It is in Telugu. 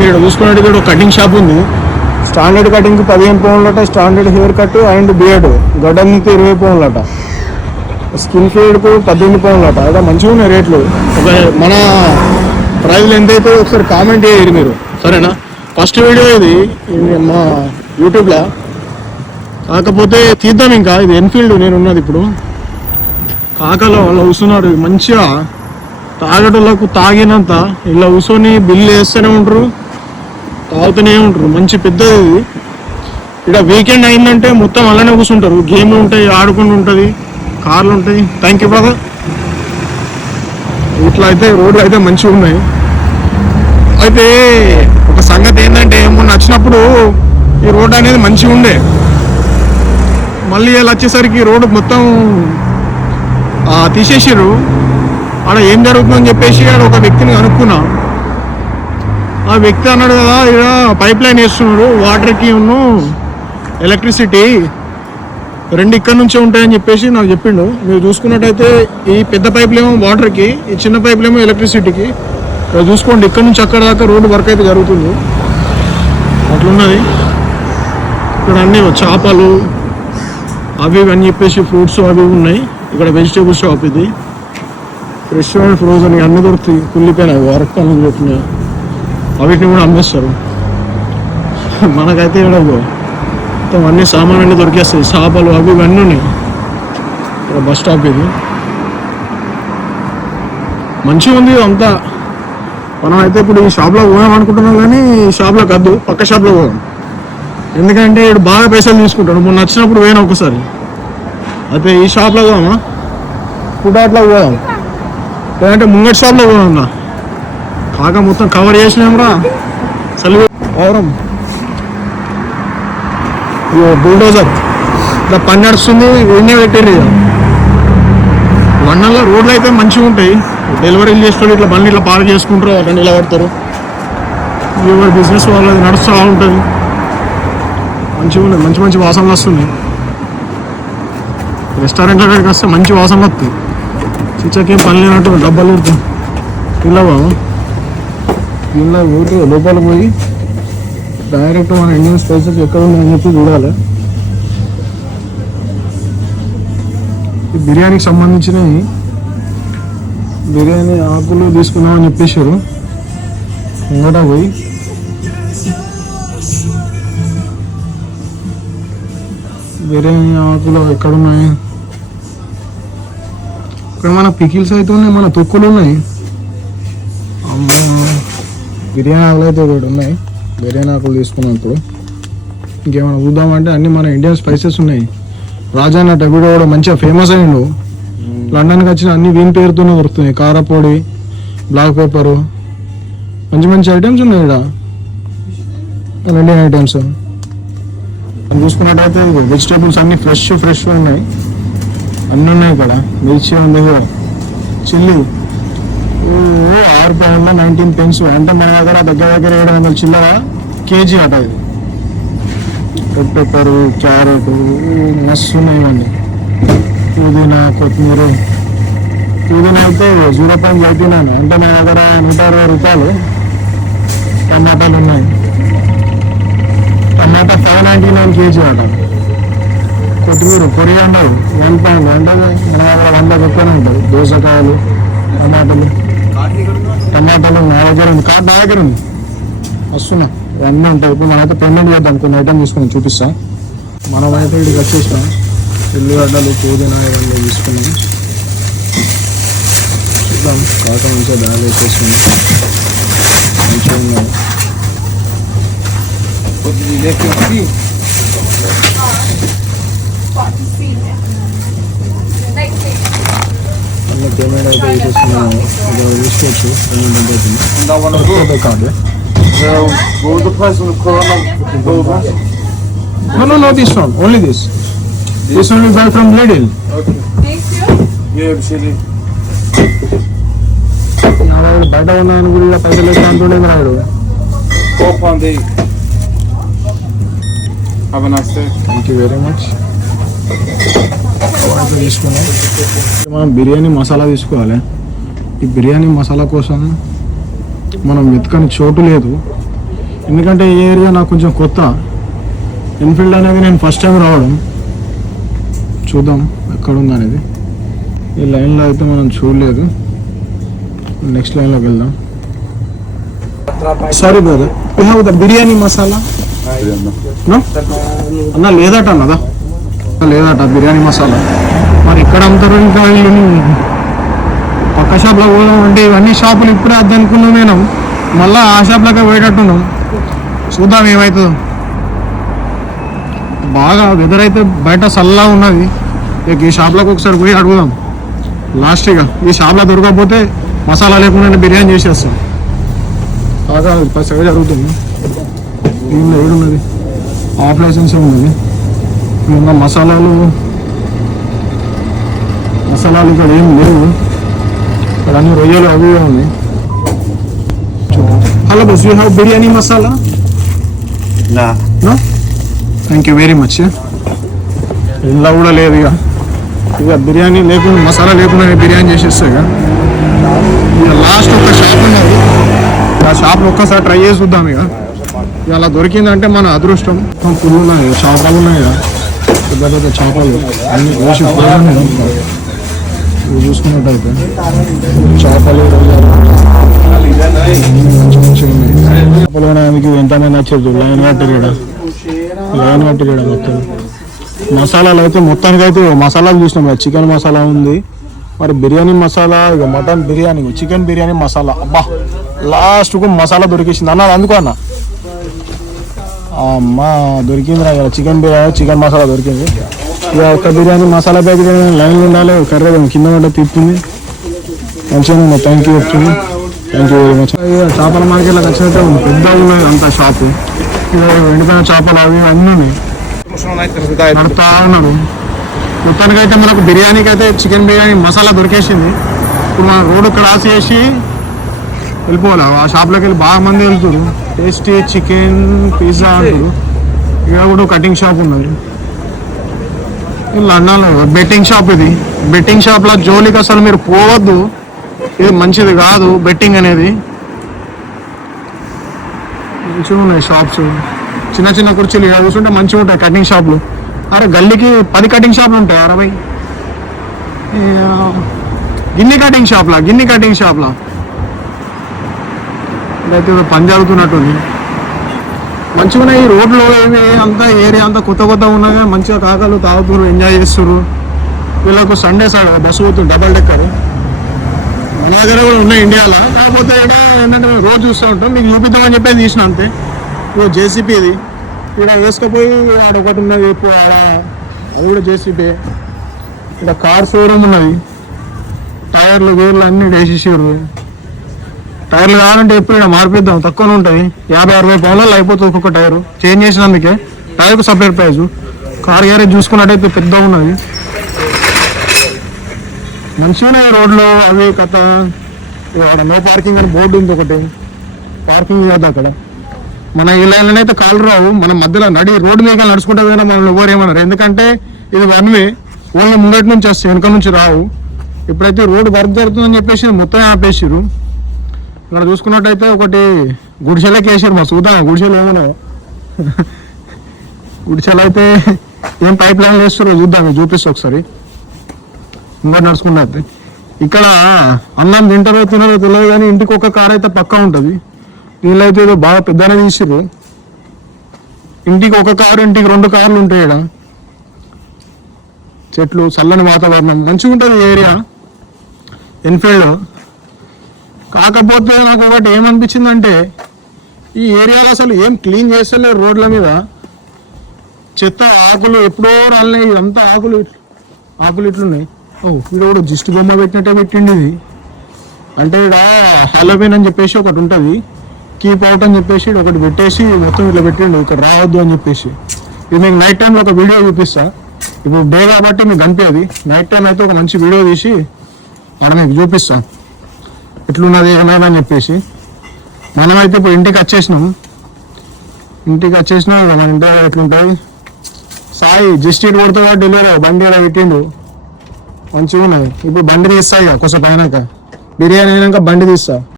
మీరు చూసుకున్నట్టు కూడా కటింగ్ షాప్ ఉంది. స్టాండర్డ్ కటింగ్ 15 పౌండ్లట, standard haircut and beard గడ్డంతో 20 పౌండ్లట, స్కిన్ ఫీడ్కు 18 పౌండ్లట. అదే మంచిగా ఉన్నాయి రేట్లు. ఒక మన ప్రైజ్లు ఎంతైతే ఒకసారి కామెంట్ చేయరు మీరు, సరేనా? ఫస్ట్ వీడియో ఇది మా యూట్యూబ్లో, కాకపోతే తీద్దాం. ఇంకా ఇది ఎన్ఫీల్డ్ నేను ఉన్నది ఇప్పుడు. కాకలో అలా కూర్చున్నాడు మంచిగా, తాగటోళ్ళకు తాగినంత ఇలా కూర్చొని బిల్లు వేస్తూనే ఉంటారు, తాగుతూనే ఉంటారు. మంచి పెద్దది ఇది. ఇక్కడ వీకెండ్ అయిందంటే మొత్తం అలానే కూర్చుంటారు. గేమ్లు ఉంటాయి, ఆడుకుంటూ ఉంటుంది, కార్లు ఉంటాయి. Thank you brother. ఇట్లా అయితే రోడ్లు అయితే మంచిగా ఉన్నాయి. అయితే ఒక సంగతి ఏంటంటే, మొన్న వచ్చినప్పుడు ఈ రోడ్ అనేది మంచిగా ఉండే, మళ్ళీ ఇలా వచ్చేసరికి రోడ్డు మొత్తం తీసేసారు. ఆడ ఏం జరుగుతుందని చెప్పేసి ఆడ ఒక వ్యక్తిని కనుక్కున్నా. ఆ వ్యక్తి అన్నాడు కదా, ఇక్కడ పైప్ లైన్ వేస్తున్నాడు, వాటర్కి ఉన్ను ఎలక్ట్రిసిటీ రెండు ఇక్కడ నుంచే ఉంటాయని చెప్పేసి నాకు చెప్పిండు. మీరు చూసుకున్నట్టయితే ఈ పెద్ద పైపులేమో వాటర్కి, ఈ చిన్న పైపులేమో ఎలక్ట్రిసిటీకి. ఇక్కడ చూసుకోండి, ఇక్కడ నుంచి అక్కడ దాకా రోడ్డు వర్క్ అయితే జరుగుతుంది. అట్లున్నది. ఇక్కడ అన్నీ చేపలు అవి అని చెప్పేసి ఫ్రూట్స్ అవి ఉన్నాయి. ఇక్కడ వెజిటేబుల్ షాప్ ఇది. ఫ్రెష్ అండ్ ఫ్రోజన్ అన్నీ దొరుకుతాయి. కుళ్ళిపోయినాయి, వర్క్ పనులు పెట్టినాయి, అవిటిని కూడా అమ్మేస్తారు. మనకైతే ఇక్కడ మొత్తం అన్ని సామాన్లు అన్నీ దొరికేస్తాయి. చేపలు అవి ఇవన్నీ ఉన్నాయి. ఇక్కడ బస్ స్టాప్ ఇది. మంచిగా ఉంది అంతా. మనం అయితే ఇప్పుడు ఈ షాప్లో పోదాం అనుకుంటున్నాం, కానీ ఈ షాప్లో కాదు, పక్క షాప్లో పోదాం. ఎందుకంటే ఇక్కడ బాగా పైసలు తీసుకుంటాడు. మొన్న వచ్చినప్పుడు పోయినా ఒకసారి. అయితే ఈ షాప్లో పోదామా, ఫుడ్ అట్లా పోదాం, లేదంటే ముంగటి షాప్లో పోదాం. కాక మొత్తం కవర్ చేసినాంరా సెలవు అవరం. బుల్డోజర్ ఇట్లా పని నడుస్తుంది, ఎన్నే పెట్టారు. ఇక వన్నల్లో రోడ్లు అయితే మంచిగా ఉంటాయి. డెలివరీలు చేస్తారు, ఇట్లా బండ్లు ఇట్లా పార్క్ చేసుకుంటారు, అట్లా నిలబడతారు. ఎవరి బిజినెస్ వాళ్ళది నడుస్తూ ఉంటుంది. మంచిగా ఉన్నాయి, మంచి మంచి వాసనలు వస్తుంది. రెస్టారెంట్ల కాడికి వస్తే మంచి వాసనలు వస్తాయి. చిచ్చకేం పని లేనట్టు డబ్బాలు పెడతాం. పిల్లవా పిల్ల ఊటి లోపల పోయి డైరెక్ట్ మన ఇండియన్ స్పైసెస్ ఎక్కడ ఉన్నాయని చెప్పి చూడాలి. ఈ బిర్యానీకి సంబంధించినవి బిర్యానీ ఆకులు తీసుకున్నామని చెప్పేశారు. ముంగట పోయి బిర్యానీ ఆకులు ఎక్కడున్నాయి? ఇక్కడ మన పికిల్స్ అయితే ఉన్నాయి, మన తొక్కులు ఉన్నాయి. అమ్మ బిర్యానీ ఆకులు అయితే ఒకటి ఉన్నాయి. బిర్యానీ ఆకులు తీసుకున్నాం. ఇప్పుడు ఇంకేమైనా చూద్దామంటే అన్ని మన ఇండియన్ స్పైసెస్ ఉన్నాయి. రాజాన్న టబిడో కూడా మంచిగా ఫేమస్ అయ్యిండు. లండన్కి వచ్చిన అన్ని వీని పేరుతోనే దొరుకుతున్నాయి. కారపొడి, బ్లాక్ పెప్పరు, మంచి మంచి ఐటమ్స్ ఉన్నాయి ఇక్కడ, ఇండియన్ ఐటమ్స్. మనం చూసుకున్నట్టయితే వెజిటేబుల్స్ అన్ని ఫ్రెష్ ఉన్నాయి, అన్నీ ఉన్నాయి. ఇక్కడ మిర్చి ఉంది, చిల్లీ 6 పౌండ్ల 19 pence. అంటే మన దగ్గర 700 చిల్లర కేజీ అట. ఇది రెడ్ పెప్పరు, క్యారెట్ మస్తు ఉన్నాయి ఇవన్నీ. పుదీనా, కొత్తిమీర. పుదీనా అయితే 0.89, అంటే మన దగ్గర 120 రూపాయలు. టమాటాలు ఉన్నాయి. టమాటా 599 కేజీ అట. కొత్తిమీర కొరియాండర్ 1 pound, అంటే మన దగ్గర 100 ఎక్కువనే ఉంటుంది. దోసకాయలు, టమాటాలు నా దగ్గర ఉంది, కార్డు నా దగ్గర ఉంది. వస్తున్నా ఇవన్నీ ఉంటాయి. ఇప్పుడు మనమైతే పేమెంట్ చేద్దాం, కొన్ని ఐటమ్ తీసుకుని చూపిస్తాం. మనమైతే ఇక్కడికి వచ్చేసాం. ఉల్లిగడ్డలు, పుదీనా ఇవన్నీ తీసుకున్నాం. చూద్దాం. కాక మంచిగా బ్యాగ్ వేసేసుకున్నాం, మంచిగా ఉన్నాయి. అన్నీ పేమెంట్ అయితే వేసేసుకున్నాము. ఇక తీసుకోవచ్చు. Payment card. What was the price of the Corona? No, this one. Only this. This one we buy from Lidl. Okay. Thank you. Yeah, chili. నా వాడు బయట ఉన్నాయని కూడా పైసలు వేసి అంటుండే రాడు. £4.8. Have a nice day. Thank you very much. తీసుకున్నాం. మనం బిర్యానీ మసాలా తీసుకోవాలి. ఈ బిర్యానీ మసాలా కోసం మనం వెతకని చోటు లేదు. ఎందుకంటే ఈ ఏరియా నాకు కొంచెం కొత్త. ఎన్ఫీల్డ్ అనేది నేను ఫస్ట్ టైం రావడం. చూద్దాం ఎక్కడ ఉందనేది. ఈ లైన్లో అయితే మనం చూడలేదు. నెక్స్ట్ లైన్లోకి వెళ్దాం. Sorry brother, you have the biryani masala? No? అన్న లేదట అన్నదా? లేదట బిర్యానీ మసాలా. మరి ఇక్కడ అమ్ముతారు ఇంకా వీళ్ళు. పక్క షాప్లో పోదాం అంటే ఇవన్నీ షాపులు ఇప్పుడే అద్దనుకున్నాం నేను. మళ్ళీ ఆ షాప్లోకి పోయేటట్టున్నాం. చూద్దాం ఏమవుతుందో. బాగా వెదర్ అయితే బయట చల్లగా ఉన్నది. ఇక ఈ షాప్లోకి ఒకసారి పోయి అడుగుదాం. లాస్ట్గా ఈ షాప్లో దొరకకపోతే మసాలా లేకుండా బిర్యానీ చేసేస్తాం. బాగా పచ్చగా జరుగుతుంది. దీనిలో ఏడున్నది ఆఫ్ లైసెన్స్ ఉన్నది. ఇంకా మసాలాలు ఇక్కడ ఏం లేవు. ఇక్కడ అన్ని రొయ్యలు అవి ఉంది. Hello boss, you have biryani masala? No, thank you very much. ఇంట్లో కూడా లేదు. ఇక బిర్యానీ లేకుండా మసాలా లేకుండా బిర్యానీ చేసేస్తా. ఇక లాస్ట్ ఒక షాప్ ఉన్నది. ఆ షాప్లో ఒక్కసారి ట్రై చేసి చూద్దాం. ఇక అలా దొరికిందంటే మన అదృష్టం. పుల్లు ఉన్నాయి, చేపలు ఉన్నాయి. పెద్ద పెద్ద చేపలు అన్ని వేసి చూసుకున్నట్టయితే చేపలు మంచిగా ఉన్నాయి. చేపలు అనేది ఎంతనే నచ్చదు. లైన్ కట్టిరాడ మొత్తం. మసాలాలు అయితే మొత్తానికైతే మసాలాలు చూసినాం. చికెన్ మసాలా ఉంది, మరి బిర్యానీ మసాలా, ఇక మటన్ బిర్యానీ, చికెన్ బిర్యానీ మసాలా. అబ్బా లాస్ట్కు మసాలా దొరికేసింది అన్నది. అందుకో అన్న అమ్మ దొరికింది రా. చికెన్ బిర్యానీ చికెన్ మసాలా దొరికింది. ఇక ఒక్క బిర్యానీ మసాలా ప్యాకెట్ లైన్లో ఉండాలి. కర్రీ కింద పడ్డ తిప్పింది. మంచిగా ఉంది. థ్యాంక్ యూ చెప్తుంది. Thank you very much. చేపల మార్కెట్లోకి వచ్చినట్టే ఉంది. పెద్దగా ఉన్నాయి అంతా షాపు. ఇక ఎండిపోయిన చేపలు అవి అన్నీ ఉన్నాయి. నడుపుతా ఉన్నారు. మొత్తానికి అయితే మనకు బిర్యానీకి అయితే చికెన్ బిర్యానీ మసాలా దొరికేసింది. ఇప్పుడు మన రోడ్డు క్రాస్ చేసి వెళ్ళిపోవాలి. ఆ షాప్లోకి వెళ్ళి బాగా మంది వెళ్తారు. టేస్టీ చికెన్ పిజ్జా అంటారు. ఇక్కడ కూడా కటింగ్ షాప్ ఉన్నది. లండన్లో బెట్టింగ్ షాప్ ఇది. బెట్టింగ్ షాప్లో జోలికి అసలు మీరు పోవద్దు. ఇది మంచిది కాదు బెట్టింగ్ అనేది. మంచిగా ఉన్నాయి షాప్స్. చిన్న చిన్న కుర్చీలు చూస్తుంటే మంచిగా ఉంటాయి కటింగ్ షాప్లు. అరే గల్లీకి 10 కటింగ్ షాప్లు ఉంటాయి. 60 గిన్ని కటింగ్ షాప్లా ఇదైతే పని జరుగుతున్నట్టుంది. మంచిగా ఉన్నాయి ఈ రోడ్లో. ఏమి అంతా ఏరియా అంతా కొత్త ఉన్నాయి. మంచిగా కాకలు తాగుతారు, ఎంజాయ్ చేస్తారు. వీళ్ళకు సండే బస్సు పోతుంది, డబల్ డెక్కర్. మన దగ్గర కూడా ఉన్నాయి ఇండియాలో. కాకపోతే ఏంటంటే రోజు చూస్తూ ఉంటాం. మీకు చూపిద్దామని చెప్పేసి తీసిన అంతే. ఇప్పుడు జేసీపీ ఇది ఇక్కడ వేసుకపోయి ఆడ ఒకటి ఉన్నది. అది కూడా జేసీపీ. ఇక్కడ కార్ షోరూమ్ ఉన్నది. టైర్లు గేర్లు అన్నీ వేసేసారు. టైర్లు కావాలంటే ఎప్పుడు ఇక్కడ మార్పిద్దాం, తక్కువనే ఉంటుంది. 50-60 పౌండ్లలో అయిపోతుంది ఒక్కొక్క టైరు. చేంజ్ చేసినందుకే టైర్కు సపరేట్ ప్రైజు. కార్ గ్యారేజ్ చూసుకున్నట్టయితే పెద్దగా ఉన్నది. మంచిగానే రోడ్లో అవి కథ. అక్కడ నో పార్కింగ్ అని బోర్డు ఉంది ఒకటి. పార్కింగ్ కాదు అక్కడ. మన ఈ లైన్లో అయితే కాళ్ళు రావు. మనం మధ్యలో రోడ్డు మీద నడుచుకుంటే పోయినా మనం ఎవరు ఏమన్నారు. ఎందుకంటే ఇది 1 వే. ఓన్లీ ముంగటి నుంచి వస్తాయి, వెనక నుంచి రావు. ఇప్పుడైతే రోడ్డు వర్క్ జరుగుతుందని చెప్పేసి మొత్తం ఆపేసారు. ఇక్కడ చూసుకున్నట్టయితే ఒకటి గుడిసెలకి వేసారు. మా చూద్దాం గుడిసెలు ఏమన్నా. గుడిసెలు అయితే ఏం పైప్ లైన్లు వేస్తారో చూద్దాం, చూపిస్తా ఒకసారి. ఇంకా నడుచుకున్నట్టు ఇక్కడ అన్నం తింటారో తినరో తెలియదు కానీ ఇంటికి ఒక కార్ అయితే పక్కా ఉంటుంది. వీళ్ళైతే ఏదో బాగా పెద్దనే తీసిర్రు. ఇంటికి ఒక కారు, ఇంటికి 2 కార్లు ఉంటాయి. ఇక్కడ చెట్లు, చల్లని వాతావరణం, మంచిగా ఉంటుంది ఏరియా ఎన్ఫీల్డ్. కాకపోతే నాకు ఒకటి ఏమనిపించిందంటే ఈ ఏరియాలో అసలు ఏం క్లీన్ చేస్తలేరు. రోడ్ల మీద చెత్త, ఆకులు ఎప్పుడో రాలినాయి. ఇదంతా ఆకులు ఇట్లున్నాయి. ఇక్కడ కూడా జిస్ట్ బొమ్మ పెట్టినట్టే పెట్టిండి ఇది. అంటే ఇక్కడ హాలోవీన్ అని చెప్పేసి ఒకటి ఉంటుంది, కీప్ అవుట్ అని చెప్పేసి ఒకటి పెట్టేసి మొత్తం ఇట్లా పెట్టిండు, ఇక్కడ రావద్దు అని చెప్పేసి. ఇది మీకు నైట్ టైంలో ఒక వీడియో చూపిస్తా. ఇప్పుడు డే కాబట్టి మీకు కనిపించదు. నైట్ టైం అయితే ఒక మంచి వీడియో తీసి అక్కడ మీకు చూపిస్తాం ఎట్లున్నది ఏమైనా అని చెప్పేసి. మనమైతే ఇప్పుడు ఇంటికి వచ్చేసినాం. మన ఇంటి ఎట్లుంటుంది. సాయి జిస్ట్రీట్ కొడుతూ డెలివరీ బండి అలా పెట్టిండు, మంచిగా ఉన్నది. ఇప్పుడు బండి తీస్తా. ఇక కొంచెం పైనాక బిర్యానీ అయినాక బండి తీస్తా.